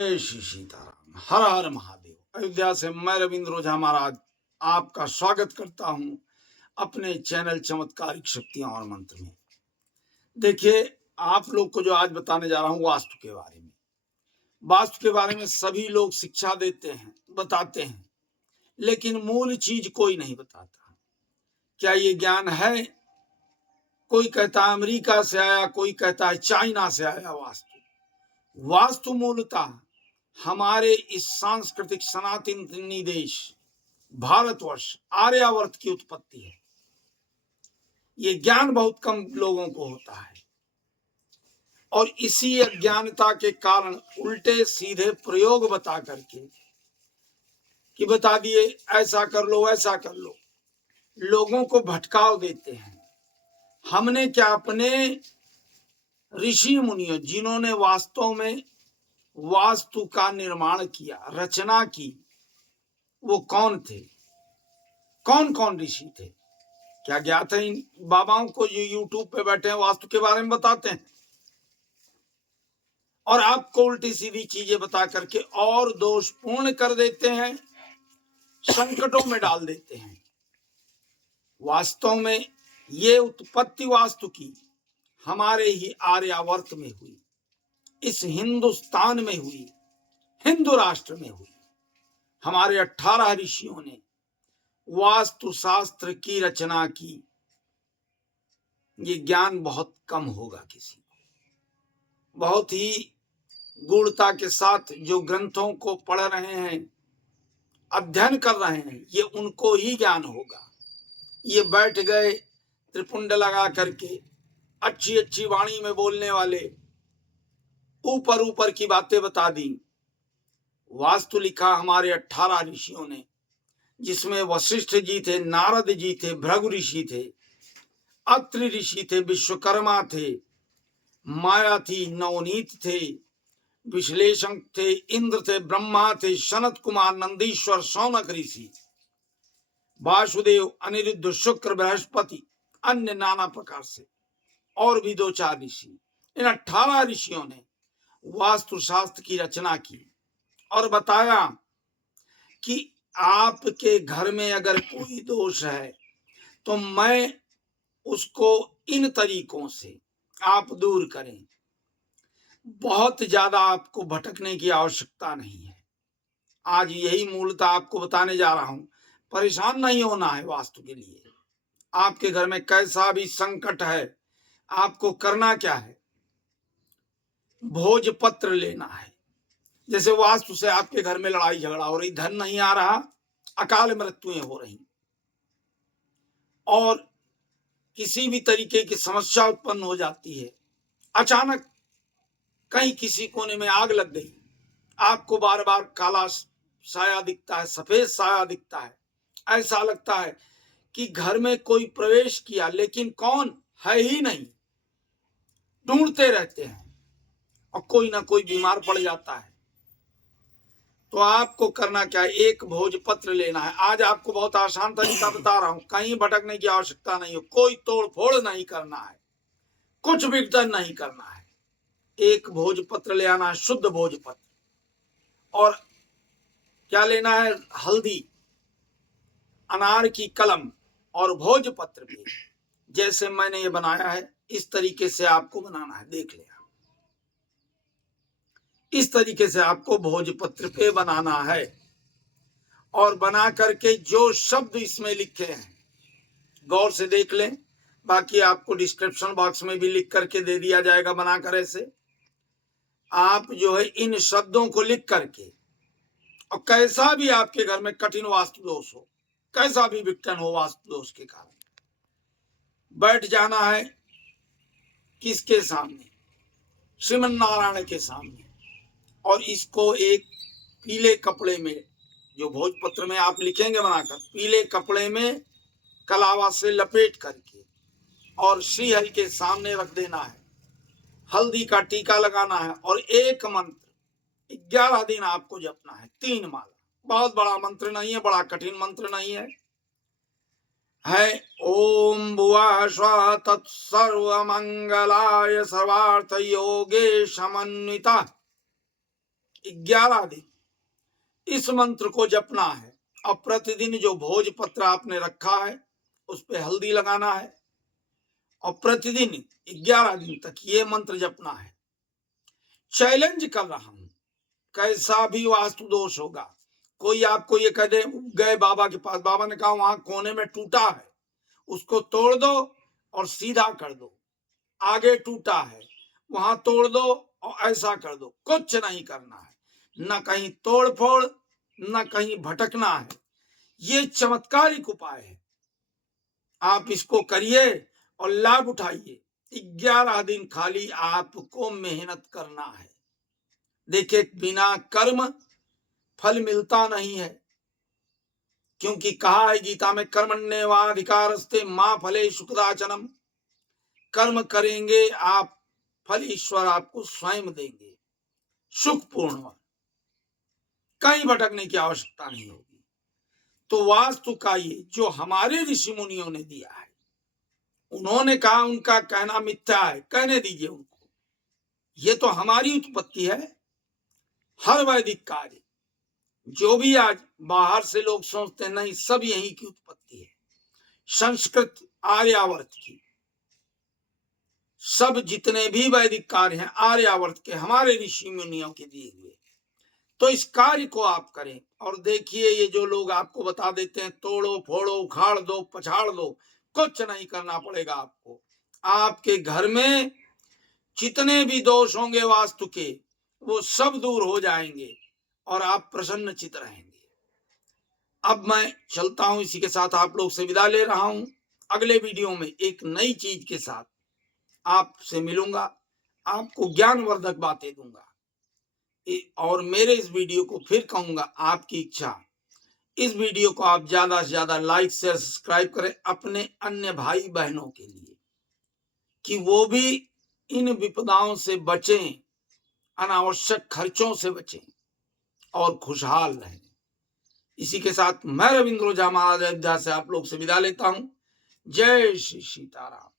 जय श्री सीताराम। हर हर महादेव। अयोध्या से मैं रविंद्र ओझा महाराज आपका स्वागत करता हूं अपने चैनल चमत्कारिक शक्तियां और मंत्र में। देखिए, आप लोग को जो आज बताने जा रहा हूं वास्तु के बारे में। वास्तु के बारे में सभी लोग शिक्षा देते हैं, बताते हैं, लेकिन मूल चीज कोई नहीं बताता। क्या ये ज्ञान है? कोई कहता है अमेरिका से आया, कोई कहता है चाइना से आया। वास्तु मूलतः हमारे इस सांस्कृतिक सनातनी देश भारतवर्ष आर्यावर्त की उत्पत्ति है। ये ज्ञान बहुत कम लोगों को होता है और इसी अज्ञानता के कारण उल्टे सीधे प्रयोग बता करके कि बता दिए ऐसा कर लो, ऐसा कर लो, लोगों को भटकाव देते हैं। हमने क्या अपने ऋषि मुनियों जिन्होंने वास्तव में वास्तु का निर्माण किया, रचना की, वो कौन थे? कौन कौन ऋषि थे? क्या ज्ञात है इन बाबाओं को जो यूट्यूब पे बैठे हैं वास्तु के बारे में बताते हैं और आपको उल्टी सीधी चीजें बता करके और दोषपूर्ण कर देते हैं, संकटों में डाल देते हैं। वास्तव में ये उत्पत्ति वास्तु की हमारे ही आर्यावर्त में हुई, इस हिंदुस्तान में हुई, हिंदू राष्ट्र में हुई। हमारे 18 ऋषियों ने वास्तु शास्त्र की रचना की। ये ज्ञान बहुत कम होगा किसी को। बहुत ही गूढ़ता के साथ जो ग्रंथों को पढ़ रहे हैं, अध्ययन कर रहे हैं, ये उनको ही ज्ञान होगा। ये बैठ गए त्रिपुंड लगा करके अच्छी अच्छी वाणी में बोलने वाले ऊपर ऊपर की बातें बता दी। वास्तु लिखा हमारे 18 ऋषियों ने, जिसमें वशिष्ठ जी थे, नारद जी थे, भृगु ऋषि थे, अत्रि ऋषि थे, विश्वकर्मा थे, माया थी, नवनीत थे, विश्लेषक थे, इंद्र थे, ब्रह्मा थे, सनत कुमार, नंदीश्वर, शौनक ऋषि, वासुदेव, अनिरुद्ध, शुक्र, बृहस्पति, अन्य नाना प्रकार से और भी 2-4 ऋषि। इन 18 ऋषियों ने वास्तुशास्त्र की रचना की और बताया कि आपके घर में अगर कोई दोष है तो मैं उसको इन तरीकों से आप दूर करें। बहुत ज्यादा आपको भटकने की आवश्यकता नहीं है। आज यही मूलतः आपको बताने जा रहा हूं। परेशान नहीं होना है वास्तु के लिए। आपके घर में कैसा भी संकट है, आपको करना क्या है? भोजपत्र लेना है। जैसे वास्तु से आपके घर में लड़ाई झगड़ा हो रही, धन नहीं आ रहा, अकाल मृत्युएं हो रही और किसी भी तरीके की समस्या उत्पन्न हो जाती है, अचानक कहीं किसी कोने में आग लग गई, आपको बार बार काला साया दिखता है, सफेद साया दिखता है, ऐसा लगता है कि घर में कोई प्रवेश किया लेकिन कौन है ही नहीं, ढूंढते रहते हैं और कोई ना कोई बीमार पड़ जाता है। तो आपको करना क्या है? एक भोजपत्र लेना है। आज आपको बहुत आसान तरीका बता रहा हूं, कहीं भटकने की आवश्यकता नहीं हो, कोई तोड़ फोड़ नहीं करना है, कुछ विघटन नहीं करना है। एक भोजपत्र ले आना है, शुद्ध भोजपत्र। और क्या लेना है? हल्दी, अनार की कलम और भोजपत्र पे जैसे मैंने ये बनाया है इस तरीके से आपको बनाना है। देख लिया, इस तरीके से आपको भोजपत्र पे बनाना है और बना करके जो शब्द इसमें लिखे हैं गौर से देख लें। बाकी आपको डिस्क्रिप्शन बॉक्स में भी लिख करके दे दिया जाएगा बनाकर। ऐसे आप जो है इन शब्दों को लिख करके, और कैसा भी आपके घर में कठिन वास्तु दोष हो, कैसा भी विघटन हो वास्तु दोष के कारण, बैठ जाना है किसके सामने? श्रीमन नारायण के सामने। और इसको एक पीले कपड़े में, जो भोजपत्र में आप लिखेंगे बनाकर, पीले कपड़े में कलावा से लपेट करके और श्री हरि के सामने रख देना है। हल्दी का टीका लगाना है और एक मंत्र 11 दिन आपको जपना है, 3 माला। बहुत बड़ा मंत्र नहीं है, बड़ा कठिन मंत्र नहीं है। ओम भुवः स्वः तत्सर्वमंगलाय सर्वार्थ योगे समन्विता। 11 दिन इस मंत्र को जपना है और प्रतिदिन जो भोजपत्र आपने रखा है उस पे हल्दी लगाना है और प्रतिदिन 11 दिन तक ये मंत्र जपना है। चैलेंज कर रहा हूं, कैसा भी वास्तु दोष होगा, कोई आपको ये कह दे गए बाबा के पास, बाबा ने कहा वहां कोने में टूटा है, उसको तोड़ दो और सीधा कर दो, आगे टूटा है वहां तोड़ दो और ऐसा कर दो, कुछ नहीं करना है, न कहीं तोड़ फोड़ न कहीं भटकना है। ये चमत्कारिक उपाय है, आप इसको करिए और लाभ उठाइए। 11 दिन खाली आपको मेहनत करना है। देखिए बिना कर्म फल मिलता नहीं है, क्योंकि कहा है गीता में कर्मण्येवाधिकारस्ते मां फलेषु कदाचन, कर्म करेंगे आप, फल ईश्वर आपको स्वयं देंगे सुखपूर्ण, कहीं भटकने की आवश्यकता नहीं होगी। तो वास्तु का ये जो हमारे ऋषि मुनियों ने दिया है, उन्होंने कहा उनका कहना मिथ्या है, कहने दीजिए उनको, ये तो हमारी उत्पत्ति है। हर वैदिक कार्य जो भी आज बाहर से लोग सोचते हैं, नहीं, सब यहीं की उत्पत्ति है, संस्कृत आर्यावर्त की, सब जितने भी वैदिक कार्य हैं आर्यावर्त के, हमारे ऋषि मुनियों के दिए हुए। तो इस कार्य को आप करें और देखिए ये जो लोग आपको बता देते हैं तोड़ो फोड़ो उखाड़ दो पछाड़ दो, कुछ नहीं करना पड़ेगा आपको। आपके घर में जितने भी दोष होंगे वास्तु के, वो सब दूर हो जाएंगे और आप प्रसन्नचित रहेंगे। अब मैं चलता हूं, इसी के साथ आप लोग से विदा ले रहा हूं। अगले वीडियो में एक नई चीज के साथ आपसे मिलूंगा, आपको ज्ञानवर्धक बातें दूंगा। और मेरे इस वीडियो को फिर कहूंगा, आपकी इच्छा, इस वीडियो को आप ज्यादा से ज्यादा लाइक शेयर सब्सक्राइब करें अपने अन्य भाई बहनों के लिए, कि वो भी इन विपदाओं से बचें, अनावश्यक खर्चों से बचें और खुशहाल रहें। इसी के साथ मैं रविंद्र ओझा महाराज अयोध्या से आप लोग से विदा लेता हूं। जय श्री सीताराम।